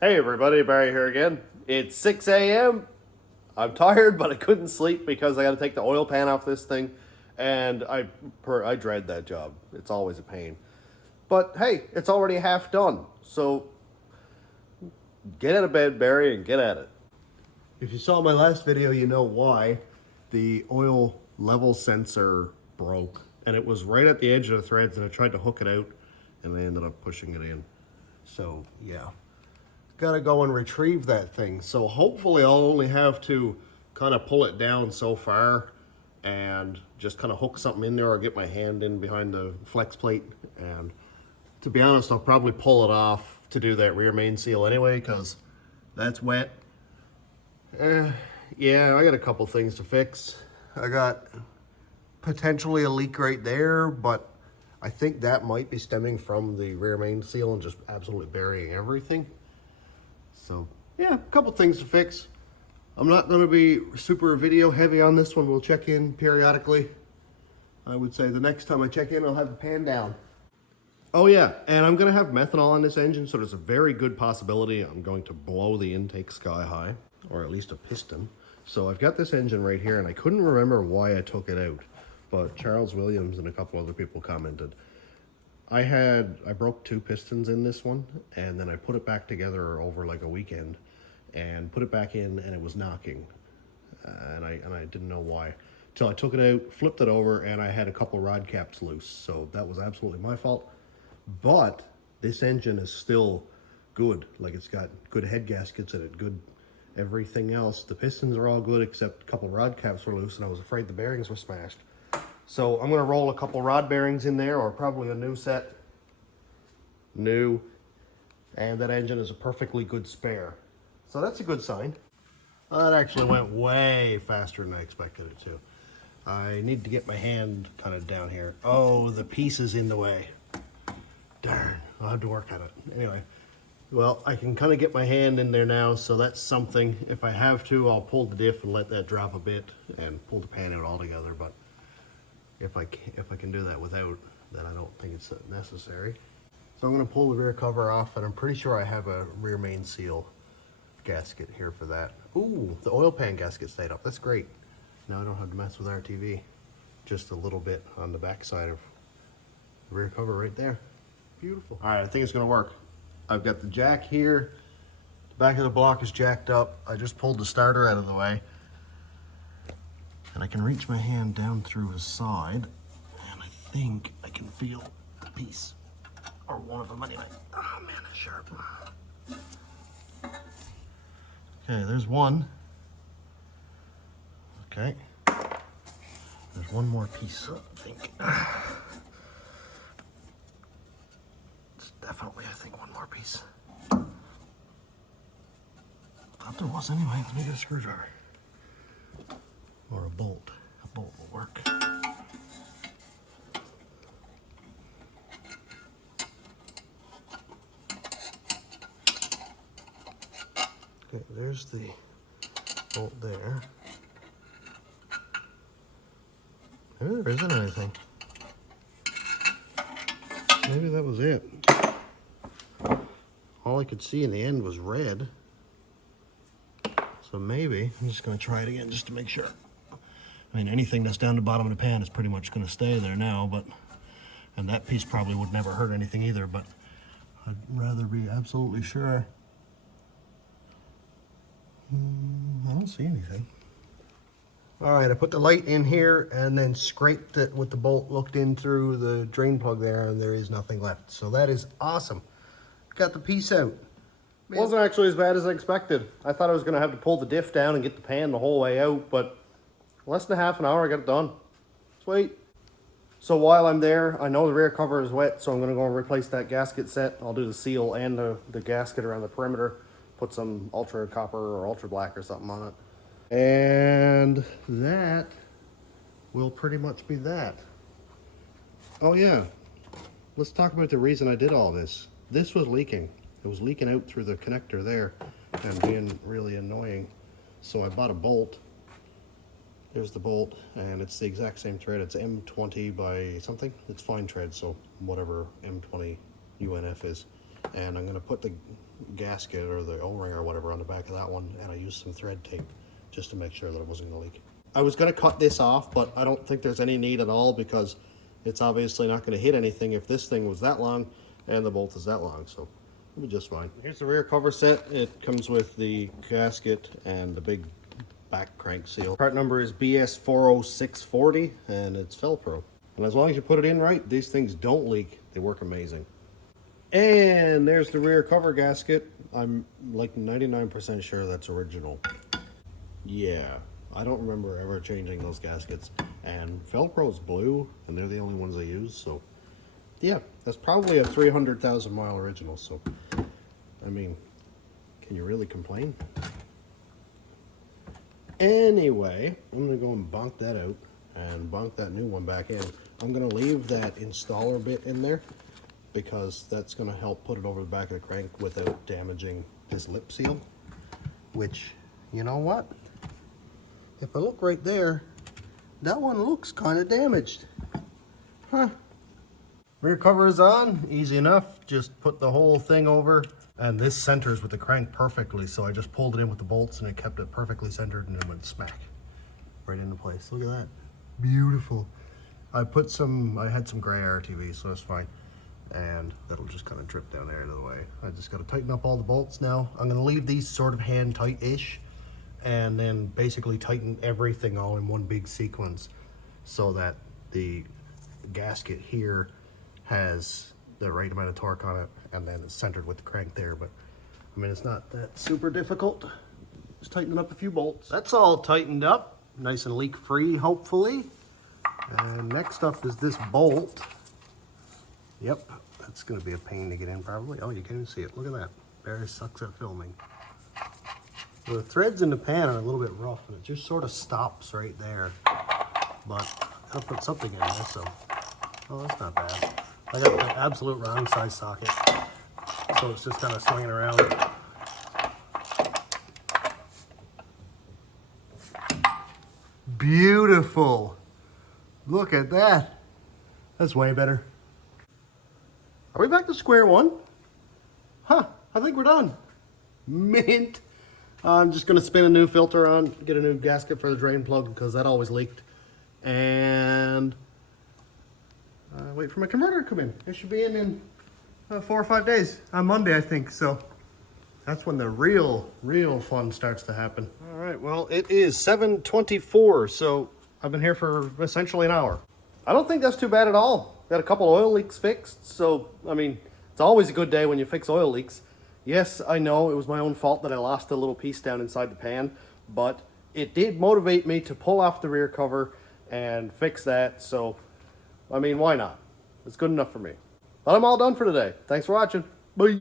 Hey everybody, Barry here again. It's 6 a.m. I'm tired, but I couldn't sleep because I got to take the oil pan off this thing, and I dread that job. It's always a pain. But hey, it's already half done, so get out of bed, Barry, and get at it. If you saw my last video, you know why the oil level sensor broke, and it was right at the edge of the threads, and I tried to hook it out, and I ended up pushing it in. So yeah. Gotta go and retrieve that thing. So hopefully I'll only have to kind of pull it down so far and just kind of hook something in there or get my hand in behind the flex plate. And to be honest, I'll probably pull it off to do that rear main seal anyway, because that's wet. Yeah, I got a couple things to fix. I got potentially a leak right there, but I think that might be stemming from the rear main seal and just absolutely burying everything. So yeah, a couple things to fix. I'm not going to be super video heavy on this one. We'll check in periodically. I would say the next time I check in, I'll have the pan down. Oh yeah, and I'm going to have methanol on this engine, so there's a very good possibility I'm going to blow the intake sky high, or at least a piston. So I've got this engine right here, and I couldn't remember why I took it out, but Charles Williams and a couple other people commented. I broke 2 pistons in this one, and then I put it back together over like a weekend and put it back in, and it was knocking. And I didn't know why. Till I took it out, flipped it over, and I had a couple rod caps loose. So that was absolutely my fault. But this engine is still good. Like, it's got good head gaskets in it, good everything else. The pistons are all good except a couple rod caps were loose, and I was afraid the bearings were smashed. So I'm going to roll a couple rod bearings in there, or probably a new set. New. And that engine is a perfectly good spare. So that's a good sign. That actually went way faster than I expected it to. I need to get my hand kind of down here. Oh, the piece is in the way. Darn, I'll have to work on it. Anyway, well, I can kind of get my hand in there now, so that's something. If I have to, I'll pull the diff and let that drop a bit and pull the pan out altogether, but if I can do that without, then I don't think it's necessary. So I'm going to pull the rear cover off, and I'm pretty sure I have a rear main seal gasket here for that. Ooh, the oil pan gasket stayed up. That's great. Now I don't have to mess with RTV. Just a little bit on the back side of the rear cover right there. Beautiful. All right, I think it's going to work. I've got the jack here. The back of the block is jacked up. I just pulled the starter out of the way. And I can reach my hand down through his side, and I think I can feel the piece, or one of them anyway. Oh man, it's sharp. Okay, there's one. Okay, there's one more piece, I think. It's definitely, I think, one more piece. Thought there was anyway. Let me get a screwdriver. Or a bolt. A bolt will work. Okay, there's the bolt there. Maybe there isn't anything. Maybe that was it. All I could see in the end was red. So maybe, I'm just going to try it again just to make sure. I mean, anything that's down the bottom of the pan is pretty much going to stay there now, and that piece probably would never hurt anything either, but I'd rather be absolutely sure. I don't see anything. All right, I put the light in here and then scraped it with the bolt, looked in through the drain plug there, and there is nothing left. So that is awesome. Got the piece out. Man. Wasn't actually as bad as I expected. I thought I was going to have to pull the diff down and get the pan the whole way out, but less than half an hour I got it done. Sweet. So while I'm there, I know the rear cover is wet, so I'm going to go and replace that gasket set. I'll do the seal and the gasket around the perimeter. Put some ultra copper or ultra black or something on it. And that will pretty much be that. Oh yeah, let's talk about the reason I did all this. This was leaking. It was leaking out through the connector there and being really annoying. So I bought a bolt. There's the bolt, and it's the exact same thread. It's M20 by something. It's fine thread, so whatever M20 UNF is. And I'm gonna put the gasket or the O-ring or whatever on the back of that one, and I used some thread tape just to make sure that it wasn't gonna leak. I was gonna cut this off, but I don't think there's any need at all because it's obviously not gonna hit anything if this thing was that long and the bolt is that long, so it'll be just fine. Here's the rear cover set. It comes with the gasket and the big back crank seal. Part number is BS40640 and it's Felpro. And as long as you put it in right, these things don't leak. They work amazing. And there's the rear cover gasket. I'm like 99% sure that's original. Yeah, I don't remember ever changing those gaskets. And Felpro's blue, and they're the only ones I use, so yeah, that's probably a 300,000 mile original, so I mean, can you really complain? Anyway, I'm gonna go and bonk that out and bonk that new one back in. I'm gonna leave that installer bit in there because that's gonna help put it over the back of the crank without damaging this lip seal, which, you know what? If I look right there, that one looks kind of damaged. Huh. Rear cover is on, easy enough. Just put the whole thing over, and this centers with the crank perfectly, so I just pulled it in with the bolts and it kept it perfectly centered and it went smack right into place. Look at that. Beautiful. I had some gray RTV, so that's fine. And that'll just kind of drip down there out of the way. I just got to tighten up all the bolts now. I'm going to leave these sort of hand tight-ish and then basically tighten everything all in one big sequence so that the gasket here has the right amount of torque on it and then it's centered with the crank there. But I mean, it's not that super difficult. Just tightening up a few bolts. That's all tightened up, nice and leak free, hopefully. And next up is this bolt. Yep, that's gonna be a pain to get in probably. Oh, you can't even see it. Look at that. Barry sucks at filming. So the threads in the pan are a little bit rough and it just sort of stops right there. But I'll put something in there, so. Oh, that's not bad. I got the absolute wrong size socket, so it's just kind of swinging around. Beautiful. Look at that. That's way better. Are we back to square one? Huh, I think we're done. Mint. I'm just gonna spin a new filter on, get a new gasket for the drain plug because that always leaked. And wait for my converter to come in. It should be in 4 or 5 days, on Monday, I think. So that's when the real fun starts to happen. All right, well, it is 7:24, so I've been here for essentially an hour. I don't think that's too bad at all. Got a couple oil leaks fixed, so, I mean, it's always a good day when you fix oil leaks. Yes, I know it was my own fault that I lost a little piece down inside the pan, but it did motivate me to pull off the rear cover and fix that, so, I mean, why not? It's good enough for me. But I'm all done for today. Thanks for watching. Bye.